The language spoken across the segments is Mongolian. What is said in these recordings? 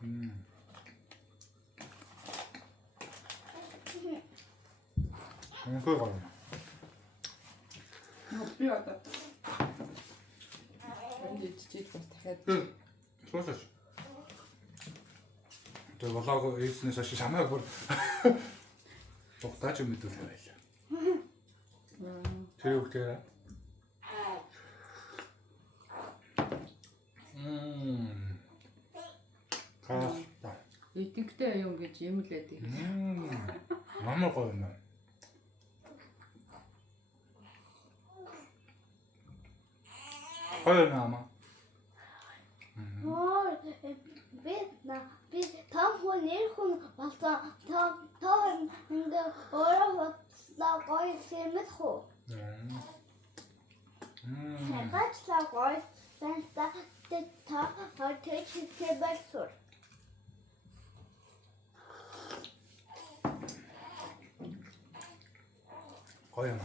Үнэхээр гоё. Би одоо энэ чичээд бас дахиад Слушай. Тэ влог хийснээс хойш шамаа бүр тогтааж мэдүүлээ байлаа. Тэр үгээр Каста. эдэнхтэй юм гэж юм л байдаг. Амар гоё юм. Гоё нама. Би том хүн нэр хүн болсон том ингээ өөрөө хотлоо гоё хэмээх үү. Хагаачлаа гоё санта та хойч хэвээр Гоё юм.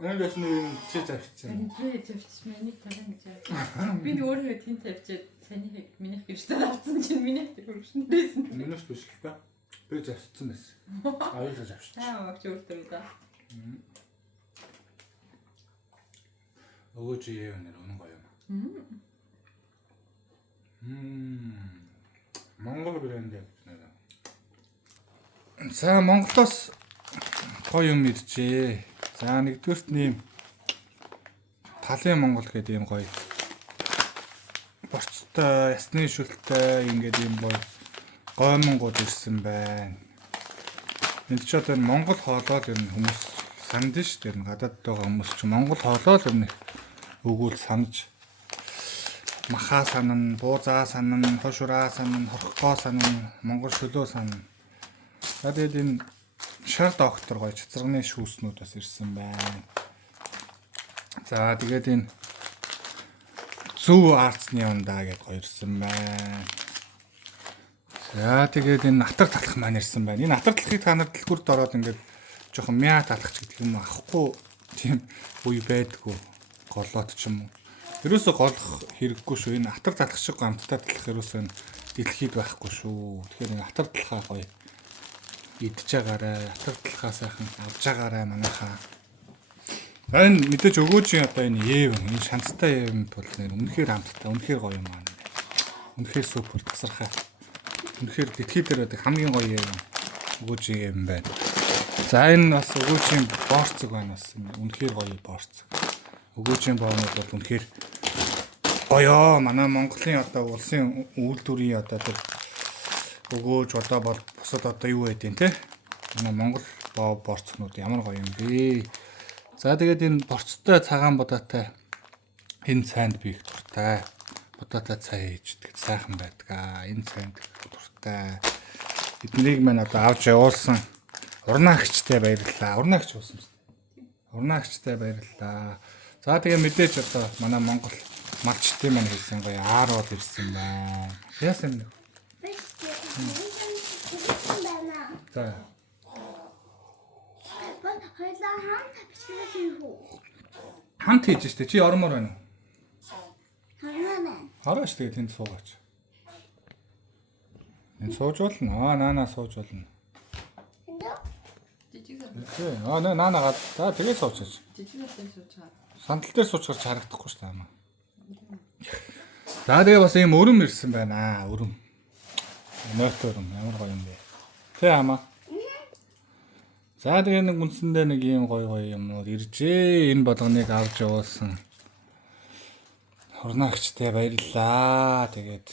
Эндээс нэг чи завьчихсан. Би тавьчих миний талан гэж яа. Би нэг өөрөө тэнд тавьчаад санийхийг минийх гэртээ авсан чинь минийх хөршөндөөсөн. Минус биш л ба. Би завьчихсан байсан. Аюулгүй завьчихсан. Аа огч өөртөө да. Өгөөч яа нэр үнэн гоё юм. Монгол брэнд яг нэр. За Монголоос гоё юм иржээ. За нэгдүгürt нэм талын Монгол гэдэг юм гоё. Борцтой, ясны шүлтэй ингээд юм гоё гоймонгууд ирсэн байна. Энд ч одоо Монгол хоолой ер нь хүмүүс санд ш тэр гадаад байгаа хүмүүс ч Монгол хоолой л юм өгүүл санаж махаа санана, буузаа санана, хошураа санана, хорхгоо санана, Монгол шөлөө санана. Тэгээд энэ шар доктор гоё цэцэргний шүүснүүд бас ирсэн байна. За тэгээд энэ зөв арцны ундаа гэдээ гоё ирсэн байна. За тэгээд энэ натар талах маань ирсэн байна. Энэ натар талахыг та нар дэлгүрд ороод ингээд жоохон мяа талах ч гэдэг юм авахгүй тийм үе байдгүй голоод ч юм уу. Ерөөсө голох хэрэггүй шүү. Энэ натар талах шиг гамттай талах ерөөсөө дэлхийд байхгүй шүү. Тэгэхээр энэ натар талахаа гоё идж байгаарай, атар талхаа сайхан авж байгаарай манайхаа. Энэ мэдээж өгөөжийн одоо энэ Евэн, энэ шанцтай Евэн бол нэр үнэхээр амттай, үнэхээр гоё юм аа. Үнэхээр супер тасархай. Үнэхээр дэлхий дээр байдаг хамгийн гоё Евэн өгөөжийн Евэн байна. За энэ бас өгөөжийн борцог байна бас үнэхээр гоё борцог. Өгөөжийн боонууд бол үнэхээр гоё. Манай Монголын одоо улсын үйлдвэрийн одоо өгөөж одоо бол бусад одоо юу байдیں۔ Тэ? Манай Монгол борцнууд ямар гоё юм бэ? За тэгээд энэ борцтой цагаан бодоотой энэ цайнд би их дуртай. Бодоотой цай ээждэг сайхан байдаг. Энэ цайнд дуртай. Эднийг мань одоо авч явуулсан урнаагчтай баярлалаа. Урнаагч уусан юм. Урнаагчтай баярлалаа. За тэгээд мэдээж одоо манай Монгол малчтын маань хийсэн гоё аарууд ирсэн байна. Яасан юм бэ? За. Хамт хийж штэ чи ормоор байна уу? Хараач тэгээ тэнд суугаач. Энэ сууж болно. Наана сууж болно. Наана гад. За тэгээ суучих. Сандал дээр суучихар харагдахгүй шүү дээ. За тэгээ бас ийм өрөм ирсэн байна. Өрөм. Нойртой өрөм ямар гоё юм бэ? Тэ хамаа. За тэгээ нэг үндсэндээ нэг ийм гоё юмнууд иржээ. Энэ болгоныг авч явуулсан хорнаагчтай баярлалаа. Тэгээд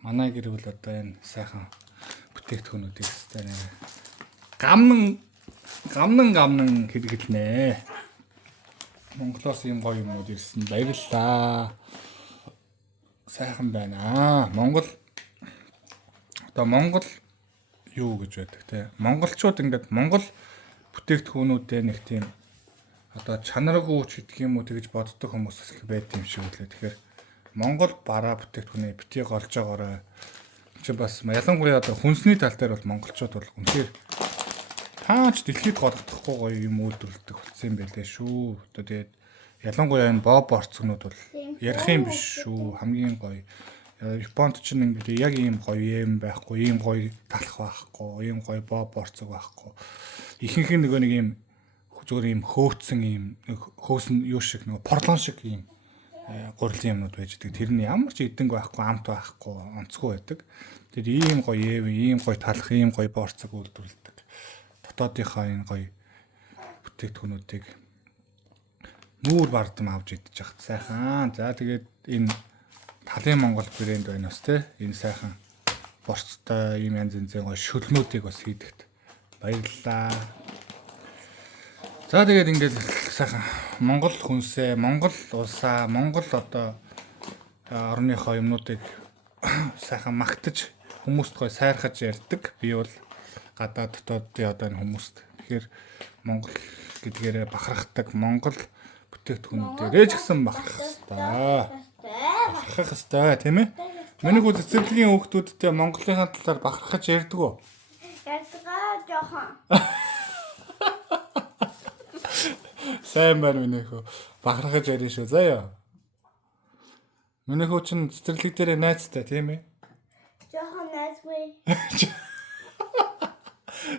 манай гэр бүл одоо энэ сайхан бүтээгдэхүүнүүдийг өстэй нэ гамнан хэрэглэнэ. Монголоос ийм гоё юмнууд ирсэн баярлалаа. Сайхан байна. Монгол юу гэж байдаг те. Монголчууд ингээд Монгол бүтээгдэхүүнүүдэд нэг тийм одоо чанаргүй ч гэдэг юм уу тэгж боддог хүмүүс их байд юм шиг үлээ. Тэгэхээр Монгол бараа бүтээгдэхүүнээ битгий голж байгаарай. Чи бас ялангуяа одоо хүнсний тал дээр бол монголчууд бол үнэхээр таач дэлхийд голдохгүй гоё юм үйлдвэрлэдэг болсон юм байлээ шүү. Одоо тэгээд ялангуяа энэ боб борцгонууд бол ярих юм биш шүү. Хамгийн гоё. Японд ч ингээд яг ийм гоё юм байхгүй, ийм гоё талах байхгүй, ийм гоё борцог байхгүй. Ихэнх нь нөгөө нэг ийм зүгээр ийм хөөцсөн ийм хөөсөн юу шиг нөгөө порлон шиг ийм гурилын юмнууд байж байгаа. Тэр нь ямар ч эдэнг байхгүй, амт байхгүй, онцгүй байдаг. Тэр ийм гоё ийм гоё талах, ийм гоё борцог үйлдвэрлэдэг. Дотоодынхаа энэ гоё бүтээгдэхүүнүүдийг нүүр бардам авч идэж яхад сайхан. За тэгээд энэ талын Монгол брэнд байна бас те. Энэ сайхан борцтой ийм янз янзын гоё шөлмүүдийг бас хийдэгт баярлалаа. За тэгээд ингээд сайхан Монгол хүнсээ, Монгол улсаа, Монгол одоо орныхоо юмнуудыг сайхан магтаж хүмүүст гоё сайрхаж ярьдаг. Би бол гадаад дотоодын одоо энэ хүмүүст. Тэгэхээр Монгол гэдгээрээ бахархдаг Монгол бүтээгдэхүүнүүдээр ч гэсэн бахархах хэрэгтэй. Бахархах хэрэгтэй тийм ээ. Миний хүү цэцэрлэгийн хүүхдүүдтэй Монголын талаар бахархаж ярьдаг уу? Ядгаа жоохон. Сайн байна миний хүү. Бахархаж ярина шүү заяа. Миний хүү чинь цэцэрлэг дээр найзтай тийм ээ. Жоохон найзгүй.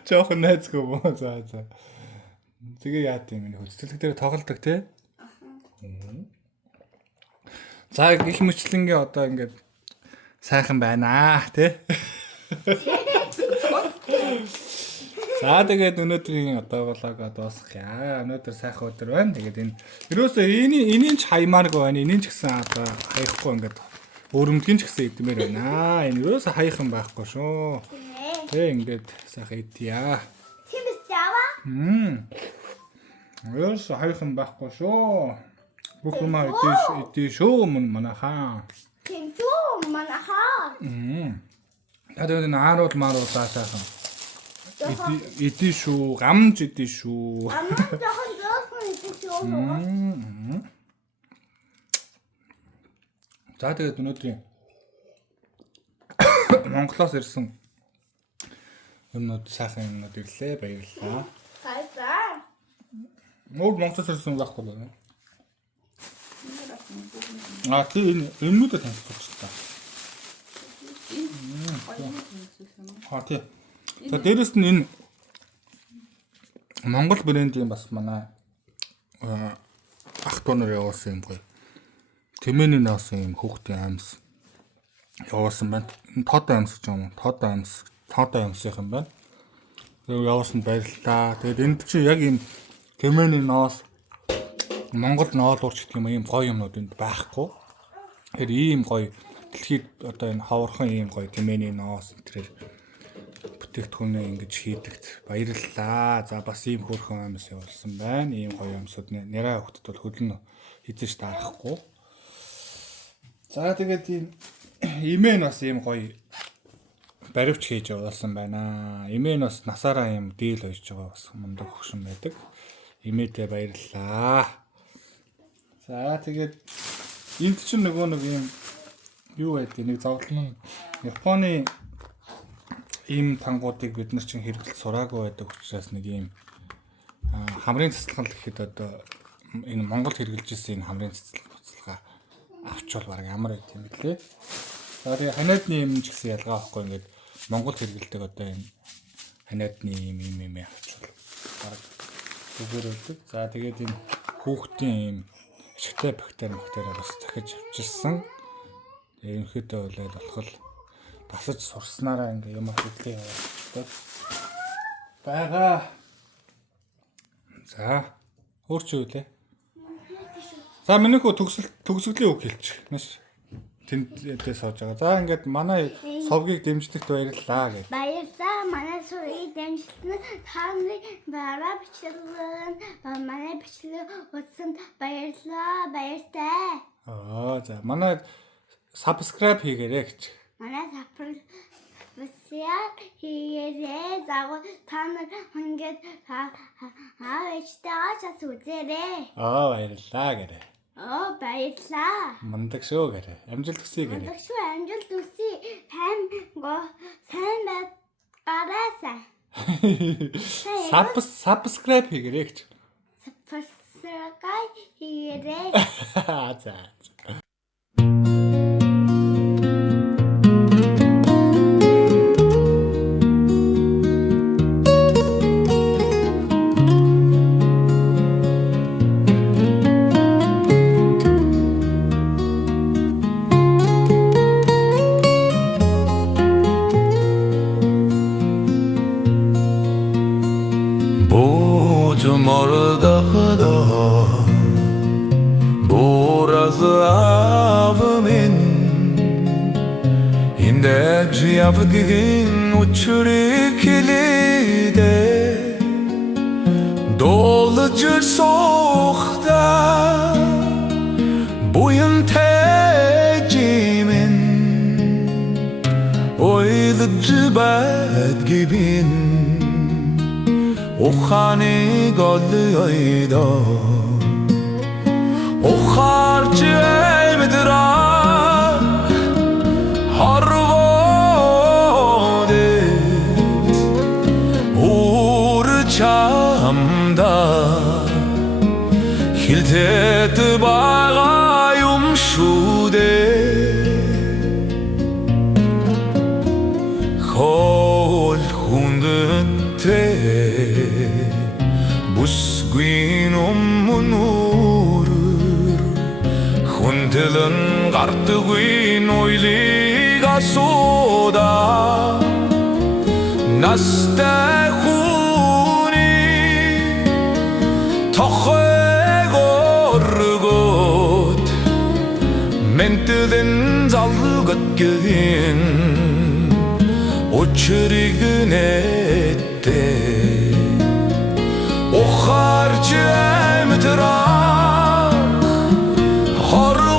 Жоохон найзгүй боо за. Тэгээ яа тийм миний хүү цэцэрлэг дээр тоглодог тий. За гих мэтлэнгийн одоо ингээд сайхан байна аа тий. За тэгээд өнөөдрийн одоо влог дуусгая. Өнөөдөр сайхан өдөр байна. Тэгээд энэ ерөөсөө энийн ч хаймааргүй байна. Энийн ч гэсэн одоо хаяхгүй ингээд өөрөмдгийн ч гэсэн идмээр байна. Энэ ерөөсөө хаяхан байхгүй шүү. Тэг ингээд сайхан идъя. Тийм биз яава? Ерөөсөө хаяхан байхгүй шүү. Бүх юм идэж шүү манайхаа. Тийм шүү манайхаа. Тэгээд энэ ааруул мааруулаа сайхан. Идэж шүү, гамж идэж шүү. Амаа жоохон жоохон идэж шүү. За тэгээд өнөөдрийн Монголоос ирсэн юмнууд сайхан юмнууд ирлээ баярлалаа. Баярлалаа. Өөр Монголоос ирсэн байхгүй байна. Тийм юмнуудаа танилцуулж та. Тийм. За дээрэс нь энэ Монгол брендийн бас манай ах トゥ нар явуулсан юм гоё. Тэмээний наасан юм хүүхдийн амьс явуулсан байна. Тоотой амьс гэж юм. Тоотой амьсынх юм байна. Тэгээ явуулсан баярлалаа. Тэгээд энд чинь яг юм тэмээний ноос Монгол ноолуурч гэдэг юм ийм гоё юмнууд энд байхгүй. Тэгэхээр ийм гоё дэлхийд одоо энэ ховорхон ийм гоё тэмээний ноос тэр бүтээгдэхүүнээ ингэж хийдэгт баярлалаа. За бас ийм хөөрхөн амьс явуулсан байна. Ийм гоё амьсууд нэраа хөлтөд бол хөлн хизэж таарахгүй. За тэгээд ийм имэн бас ийм гоё баривч хийж явуулсан байна. Имэн бас насаараа ийм дийл ойж байгаа бас мундаг хөгшин байдаг. Имэдээ баярлалаа. За тэгээд энд чинь нөгөө нэг ийм юу байдаг нэг зовлон Японы ийм тангуудыг бид нар чинь хэрэглэж сураагүй байдаг учраас нэг ийм хамрын цэцлэгэл гэхэд одоо энэ Монгол хэрэглэж ирсэн энэ хамрын цэцлэгээ авчвал баг ямар байт юм бэ? За тэгээ ханиадны юм ч гэсэн ялгаа байхгүй ингээд Монгол хэрэглэдэг одоо энэ ханиадны юм авчвал баг зүгээр байдаг. За тэгээд энэ хүүхдийн ийм ишгтэй бактери бас захиж авчирсан. Ерөнхийдөө болоод болох л басаж сурснараа ингээ юм хөдлөө яваад байгаа. За өөр чи юу лээ? За миний хөө төгсгөлийн үг хэлчих. Маш тэндээс сууж байгаа. За ингээд манай совгийг дэмждэгт баярлалаа гэж. Баярлалаа. Манай совгийг дэмжлэн таны бараа бичлэгэн манай бичлэг утсанд баярлалаа. Баяртай. За манай subscribe хийгээрэй гэж. Манай subscribe хийгээрэй. Загвар та нар ингээд ээжтэйгээ чаас үзээрэй. Баярлалаа гэрээ. Баярлалаа. Мундаг шүү гэрээ. Амжилт хүсье гэрээ. Мундаг шүү, амжилт хүсье. Сайн байгаарай. Subscribe хийгээрэй гэж. Subscribe хийгээрэй. За. явгын учрыг хэлэдэ долж сохта буян тэжимэн ойлж байдгибин ухааны голойдо ухаарч эмдраа хилтэт байгаа юм шүү дээ хол хүндтэй бүсгүй өмнөр хүндэлэн гардаггүй нойлыг асууда настай хүний тохойг оргот ментэлэн залгат гэн учрыг нэтэ ухаарч эмтрах хорвогет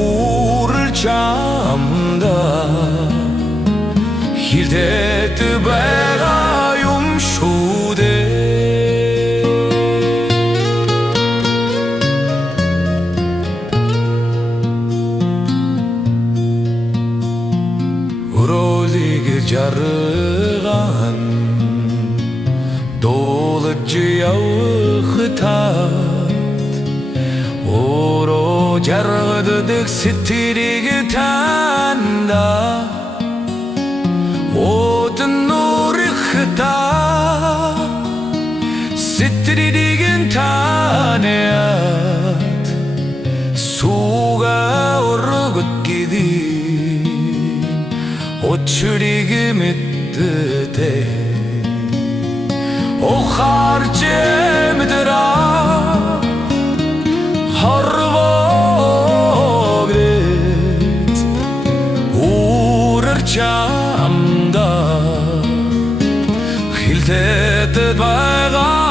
үрж амда хилтэт байгаа юм шүү дээ өрөөлийг жарган долж явхтаад өрөө жаргадаг сэтгэрийг танда Отын нурихта Ситридигэн танят Суга оргот гидин Очриг мэддэ Охарч эмдраа Хорвогет Үрча хилтэт байгаа